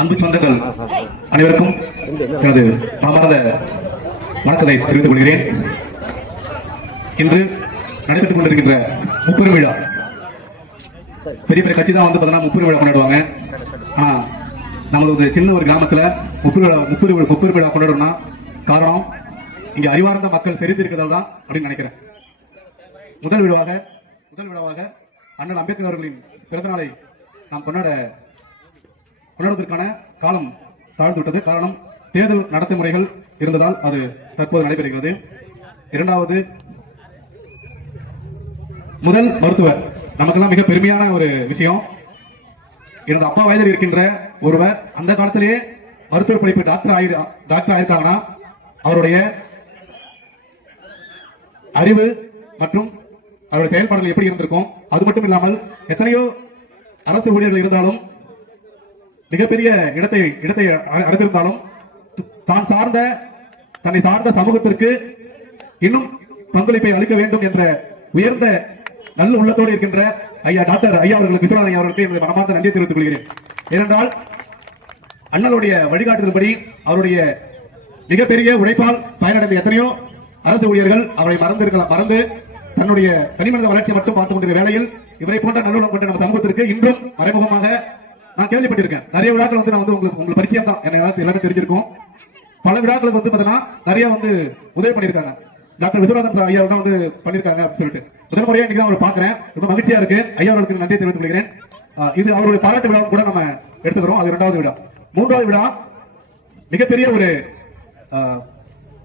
அன்பு சொந்தங்கள் அனைவருக்கும் எனது மனமார்ந்த வணக்கத்தை தெரிவித்துக் கொள்கிறேன். இன்று நடைபெற்றுக் கொண்டிருக்கின்ற முப்பெரும் விழா, பெரிய பெரிய கட்சி தான் வந்து பார்த்தீங்கன்னா முப்பெரும் விழா கொண்டாடுவாங்க. ஆனா நம்மளது சின்ன ஒரு கிராமத்துல முப்பெரும் விழா கொண்டாடுறோம்னா காரணம் இங்க அறிவார்ந்த மக்கள் செறிந்திருக்கிறதால் தான் அப்படின்னு நினைக்கிறேன். முதல் விழாவாக அண்ணல் அம்பேத்கர் அவர்களின் பிறந்த நாளை நாம் கொண்டாடுவதற்கான காலம் தாழ்ந்து விட்டது. காரணம் தேர்தல் நடத்தை முறைகள் இருந்ததால் அது தற்போது நடைபெறுகிறது. இரண்டாவது, முதல் மருத்துவர், நமக்கெல்லாம் மிக பெருமையான ஒரு விஷயம். எனது அப்பா வயதில் இருக்கின்ற ஒருவர் அந்த காலத்திலேயே மருத்துவ படிப்பு டாக்டர் ஆயிருக்காங்கன்னா அவருடைய அறிவு மற்றும் அவருடைய செயல்பாடுகள் எப்படி இருந்திருக்கும். அது மட்டும் இல்லாமல் எத்தனையோ அரசு ஊழியர்கள் இருந்தாலும் மிகப்பெரிய இடத்தை அடைந்திருந்தாலும் தன்னை சார்ந்த சமூகத்திற்கு இன்னும் பங்களிப்பை அளிக்க வேண்டும் என்ற உயர்ந்த நல்ல உள்ளத்தோடு இருக்கின்ற டாக்டர் ஐயா அவர்களுக்கு, விஸ்வநாதன் ஐயா அவர்களுக்கு எனது மனமார்ந்த நன்றியை தெரிவித்துக் கொள்கிறேன். ஏனென்றால் அண்ணலுடைய வழிகாட்டுதல்படி அவருடைய மிகப்பெரிய உழைப்பால் பயனடைந்த எத்தனையோ அரசு ஊழியர்கள் அவரை மறந்து தன்னுடைய தனிமனித வளர்ச்சியை மட்டும் பார்த்துக் கொண்டிருக்கிற வேளையில் இவரை போன்ற நல்லுள்ளம் கொண்ட நம்ம சமூகத்திற்கு இன்றும் மறைமுகமாக நான் கேள்விப்பட்டிருக்கேன். நிறைய விழாக்கள் வந்து நான் வந்து உங்களுக்கு பரிச்சயம் தான், எனக்கு எல்லாமே தெரிஞ்சிருக்கும். பல விழாக்களுக்கு வந்து பார்த்தீங்கன்னா நிறைய வந்து உதவி பண்ணியிருக்காங்க. டாக்டர் விஸ்வநாதன் ஐயா தான் வந்து பண்ணியிருக்காங்க அப்படின்னு சொல்லிட்டு முதல் முறையா இன்னைக்கு தான் அவரை பார்க்கிறேன். ரொம்ப மகிழ்ச்சியா இருக்கு. ஐயா அவர்களுக்கு நன்றியை தெரிவித்துக் கொள்கிறேன். இது அவருடைய பாராட்டு விழா கூட நம்ம எடுத்துக்கிறோம். அது இரண்டாவது விழா. மூன்றாவது விழா மிகப்பெரிய ஒரு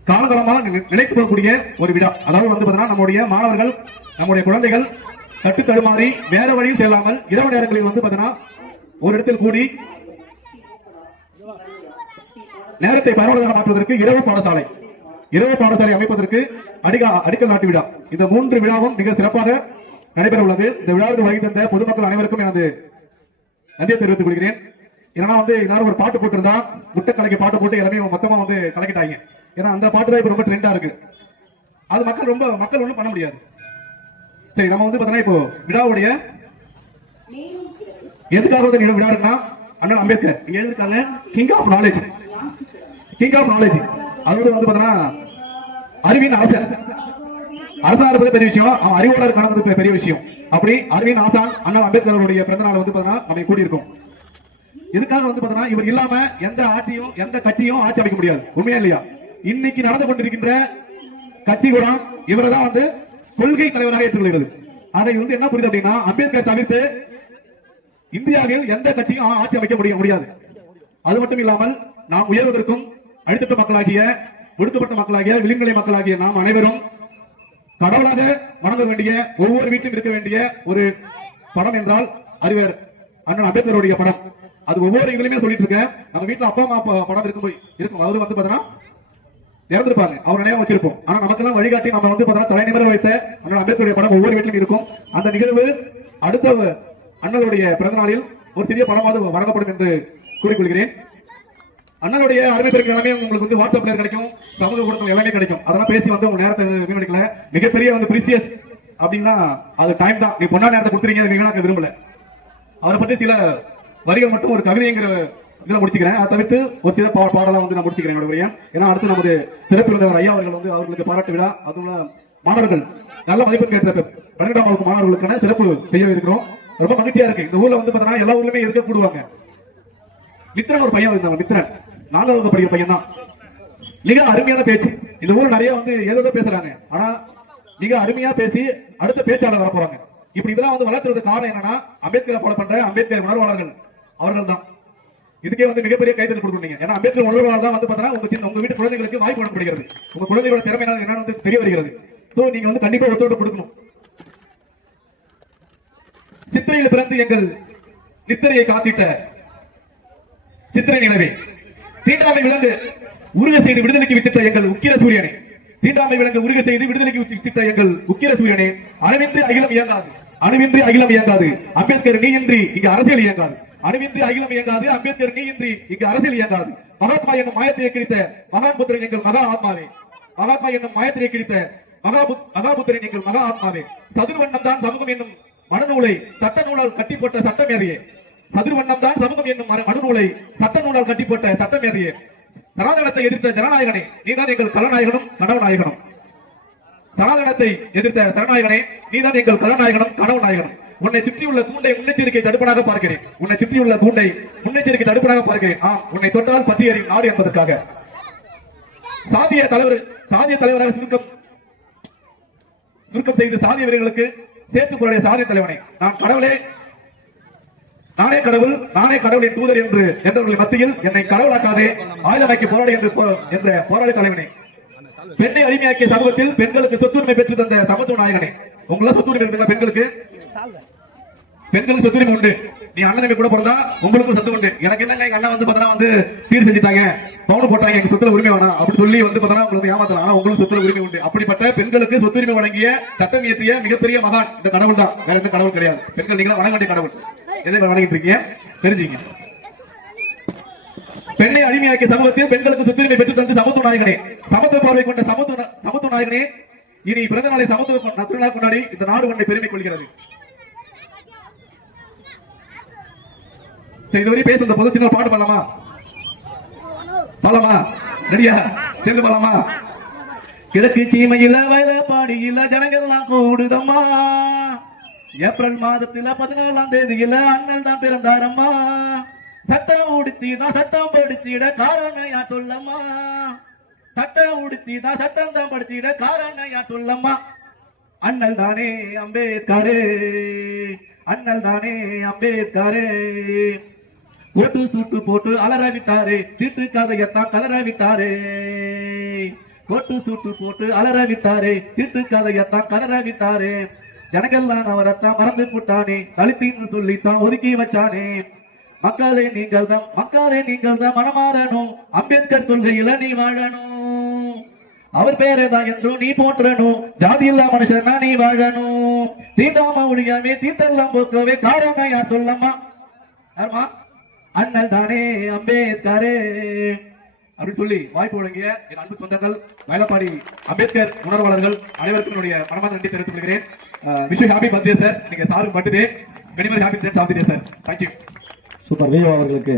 காலகாலமாக நினைத்து போகக்கூடிய ஒரு விழா. அதாவது வந்து பார்த்தீங்கன்னா நம்முடைய மாணவர்கள், நம்முடைய குழந்தைகள் தட்டு தடுமாறி வேற வழியில் செல்லாமல் இரவு நேரங்களில் வந்து பார்த்தீங்கன்னா ஒரு இடத்தில் கூடி நேரத்தை பயனுள்ளதாக மாற்றுவதற்கு இரவு பாடசாலை அமைப்பதற்கு அடிக்கல் நாட்டு விழா. இந்த மூன்று விழாவும் மிக சிறப்பாக நடைபெற உள்ளது. இந்த விழாவுக்கு வருகை தந்த பொதுமக்கள் அனைவருக்கும் எனது நன்றியை தெரிவித்துக் கொள்கிறேன். ஏன்னா வந்து எல்லாரும் ஒரு பாட்டு போட்டிருந்தா முட்டை கலைக்கு பாட்டு போட்டு எல்லாமே மொத்தமா வந்து கலக்கிட்டாங்க. ஏன்னா அந்த பாட்டு தான் இப்ப ரொம்ப ட்ரெண்டா இருக்கு. அது மக்கள் ஒன்றும் பண்ண முடியாது. சரி, நம்ம வந்து பாத்தீங்கன்னா இப்போ விழாவுடைய எதுக்காக வந்து விழா இருக்குன்னா அண்ணல் அம்பேத்கர் இங்க எழுதிருக்காங்க கிங் ஆஃப் நாலேஜ். அது வந்து பாத்தீங்கன்னா அறிவின் அரசா இருப்பது பெரிய விஷயம், அவன் அறிவோட இருக்கானது பெரிய விஷயம். அப்படி அறிவின் ஆசான் அண்ணல் அம்பேத்கர் அவருடைய பிறந்த நாள் வந்து பாத்தீங்கன்னா நம்ம கூடி இருக்கோம். இதுக்காக வந்து பாத்தீங்கன்னா இவர் இல்லாம எந்த கட்சியும் ஆட்சி அமைக்க முடியாது. உண்மையா இல்லையா? இன்னைக்கு நடந்து கொண்டிருக்கின்ற கட்சி கூட இவரை தான் வந்து கொள்கை தலைவராக ஏற்றுக்கொள்கிறது. அதை வந்து என்ன புரியுது அப்படின்னா அம்பேத்கர் தவிர்த்து இந்தியாவில் எந்த கட்சியும் ஆட்சி அமைக்க முடியாது. அது மட்டும் இல்லாமல் நாம் உயர்வதற்கும் அழுத்தப்பட்ட மக்களாகிய, ஒடுக்கப்பட்ட மக்களாகிய, விளிம்புநிலை மக்களாகிய நாம் அனைவரும் கடவுளாக வணங்க வேண்டிய, ஒவ்வொரு வீட்டிலும் இருக்க வேண்டிய ஒரு படம் என்றால் அறிவர் அண்ணன் அம்பேத்கருடைய படம். அது ஒவ்வொரு இதுலயுமே சொல்லிட்டு இருக்க. நம்ம வீட்டுல அப்பா அம்மா படம் இருக்கும். அவரு வந்து பாத்தீங்கன்னா இறந்திருப்பாங்க, அவர் நினைவு வச்சிருப்போம். ஆனா நமக்கெல்லாம் வழிகாட்டி நம்ம வந்து பாத்தீங்கன்னா தலை நிமிர வைத்த அண்ணன் அம்பேத்கருடைய படம் ஒவ்வொரு வீட்டிலும் இருக்கும். அந்த நிகழ்வு அடுத்த அண்ணலுடைய பிறந்த நாளில் ஒரு சிறிய படமாவது வழங்கப்படும் என்று கூறிக்கொள்கிறேன். அண்ணனுடைய அருமை பெருக்கு எல்லாமே உங்களுக்கு வந்து வாட்ஸ்அப்ல கிடைக்கும், சமூக ஊடகங்கள் எல்லாமே கிடைக்கும். அதெல்லாம் பேசி வந்து உங்க நேரத்தை வீணடிக்கல. மிகப்பெரிய வந்து பிரிசியஸ் அப்படின்னா அது டைம் தான். நீ பொண்ணா நேரத்தை கொடுத்துறீங்க, வீணாக்க விரும்பல. அவரை பற்றி சில வரிகள் மட்டும் ஒரு கவிதைங்கிற இதுல முடிச்சுக்கிறேன். அதை தவிர்த்து ஒரு சில பாடலாம் வந்து நான் முடிச்சுக்கிறேன் என்னோட வரையா. ஏன்னா அடுத்து நமது சிறப்பு விருந்தினர் ஐயா அவர்கள் வந்து அவர்களுக்கு பாராட்டு விழா, அதுவும் மாணவர்கள் நல்ல மதிப்பெண் கேட்ட 12ஆம் வகுப்பு மாணவர்களுக்கான சிறப்பு செய்ய இருக்கிறோம். ரொம்ப மகிழ்ச்சியா இருக்கு. இந்த ஊர்ல வந்து பாத்தீங்கன்னா எல்லா ஊர்லயுமே இருக்க கூடுவாங்க. மித்ரன் ஒரு பையன் இருந்தாங்க. மித்ரன் 4ஆம் வகுப்பு படிக்கிற பையன் தான். மிக அருமையான பேச்சு. இந்த ஊர்ல நிறைய வந்து ஏதோ பேசுறாங்க, ஆனா மிக அருமையா பேசி அடுத்த பேச்சாளர் வர போறாங்க. இப்படி இதெல்லாம் வந்து வளர்த்துறது காரணம் என்னன்னா அம்பேத்கரை ஃபாலோ பண்ற அம்பேத்கர் உணர்வாளர்கள் அவர்கள் தான். இதுக்கே வந்து மிகப்பெரிய கைத்தறி கொடுக்கணும். ஏன்னா அம்பேத்கர் உணர்வாளர் தான் வந்து பாத்தீங்கன்னா உங்க வீட்டு குழந்தைகளுக்கு வாய்ப்பு வழங்கப்படுகிறது. உங்க குழந்தைகளோட திறமை என்னன்னு வந்து தெரிய வருகிறது. சோ நீங்க வந்து கண்டிப்பா ஒத்துழைப்பு கொடுக்கணும். சித்திரையில் பிறந்து எங்கள் நித்திரையை காத்திட்ட சித்திரை நிலவே, தீண்டாமை விலங்கு உருக செய்து விடுதலைக்கு வித்திட்ட எங்கள் உக்கிர சூரியனே, தீண்டாமை விலங்கு உருக செய்து விடுதலைக்கு வித்திட்ட எங்கள் உக்கிர சூரியனே, அணுவின்றி அகிலம் இயங்காது அம்பேத்கர் நீ இன்றி இங்கு அரசியல் இயங்காது. அணுவின்றி அகிலம் இயங்காது அம்பேத்கர் நீ இன்றி இங்கு அரசியல் இயங்காது. மகாத்மா என்னும் மாயத்திரை கிழித்த மகான் புத்திரன் எங்கள் மகா ஆத்மாவே, மகாத்மா என்னும் மாயத்திரை கிழித்த மகாபுத்திரன் எங்கள் மகா ஆத்மாவே, சதுர்வண்ணம் தான் சமூகம் என்னும் மனநூலை சட்ட நூலால் கட்டி போட்ட சட்டமேதையே, சதுர்வண்ணம் தான் சமூகம் என்னும் அணுநூலை சட்ட நூலால் கட்டி போட்ட சட்டமேதையே, சனாதனத்தை எதிர்த்த ஜனநாயகனே, நீதான் எங்கள் கலநாயகனும் கனவு நாயகனும். சனாதனத்தை எதிர்த்த ஜனநாயகனே, நீதான் எங்கள் கலநாயகனும் கனவு நாயகனும். உன்னை சுற்றியுள்ள கூண்டை முன்னெச்சரிக்கை தடுப்பனாக பார்க்கிறேன். உன்னை சுற்றியுள்ள கூண்டை முன்னெச்சரிக்கை தடுப்பனாக பார்க்கிறேன். ஆம், உன்னை தொட்டால் பற்றி எறியும் நாடு என்பதற்காக. சாதிய தலைவராக சுருக்கம் செய்து சாதிய வீரர்களுக்கு சேர்த்து போராடிய சாதிய தலைவனை, நானே கடவுளின் தூதர் என்றவர்கள் மத்தியில் என்னை கடவுளாக்காதே, ஆயுதமாக்கி போராடு என்ற போராளி தலைவனை, பெண்ணை அடிமையாக்கிய சமூகத்தில் பெண்களுக்கு சொத்துரிமை பெற்று தந்த சமத்துவ நாயகனை. உங்கள சொத்துரிமை இருக்குங்க, பெண்களுக்கு சொத்துரிமை உண்டு. நீ அண்ணன் கூட பிறந்தா உங்களுக்கும் சொத்து உண்டு. எனக்கு என்னங்க எங்க அண்ணன் வந்து சீர் செஞ்சுட்டாங்க, பவுன் போட்டாங்க, எங்க சொத்துல உரிமை வேணாம் அப்படி சொல்லி உங்களுக்கு ஏமாத்தலாம். ஆனா உங்களுக்கு சொத்துல உரிமை உண்டு. அப்படிப்பட்ட பெண்களுக்கு சொத்துரிமை வழங்கிய சட்டம் இயற்றிய மிகப்பெரிய மகான் இந்த கடவுள் தான், வேற எந்த கடவுள் கிடையாது. பெண்கள் நீங்களும் வணங்க வேண்டிய கடவுள். எதை வணங்கிட்டு இருக்கீங்க தெரிஞ்சுங்க. பெண்ணை அடிமையாக்கிய சமூகத்தில் பெண்களுக்கு சொத்துரிமை பெற்று தந்து சமத்துவ நாயகனே, சமத்துவ பார்வை கொண்ட சமத்துவ நாயகனே, இனி பிறந்த நாளை சமத்துவ திருநாள் கொண்டாடி இந்த நாடு ஒன்றை பெருமை கொள்கிறது. இதுவரை பேச இந்த பொது சின்ன பாட்டு பாடலாமா? ரெடியா? சேர்ந்து பாடலாமா? கிழக்கு சீமையில வயலப்பாடியில ஜனங்கள்லாம் கூடுதம்மா, ஏப்ரல் மாதத்துல 14ஆம் தேதியில அண்ணல் தான் பிறந்தாரம்மா, சட்டம் உடுத்திதான் சட்டம் படிச்சிட காரணம் யார் சொல்லம்மா, சட்டம் உடுத்திதான் சட்டம் தான் படிச்சிட காரணம் யார் சொல்லம்மா, அண்ணல் தானே அம்பேத்கரே, அண்ணல் தானே அம்பேத்கரே, ஓட்டு சூட்டு போட்டு அலற விட்டாரே, தீட்டு கதையத்தான் கலர விட்டாரே, ஓட்டு சூட்டு போட்டு அலற விட்டாரே, தீட்டு கதையத்தான் கலர விட்டாரே, ஜனங்கள்லாம் அவரைத்தான் மறந்து போட்டானே, தலித்தின்னு சொல்லித்தான் ஒதுக்கி வச்சானே, மக்களே நீங்கள் தான் மனமாறணும், அம்பேத்கர் கொள்கையில நீ வாழணும், அவர் பேரை தான் என்றும் நீ போற்றணும், ஜாதி இல்லா மனுஷனா நீ வாழணும், தீண்டாம ஒழியாமே தீட்டெல்லாம் போக்கவே காரணம் யார் சொல்லம்மா, யாருமா? அண்ணல் தானே அம்பேத்கரே அப்படின்னு சொல்லி வாய்ப்பு வழங்கிய என் அன்பு சொந்தங்கள், வயலப்பாடி அம்பேத்கர் உணர்வாளர்கள் அனைவருக்கும் என்னுடைய மனமார்ந்த நன்றி தெரிவித்துக் கொள்கிறேன். Wish happy birthday sir. நீங்க சாருக்கு birthday, many many happy returns of the day sir. Thank you. Super. வீவா அவர்களுக்கு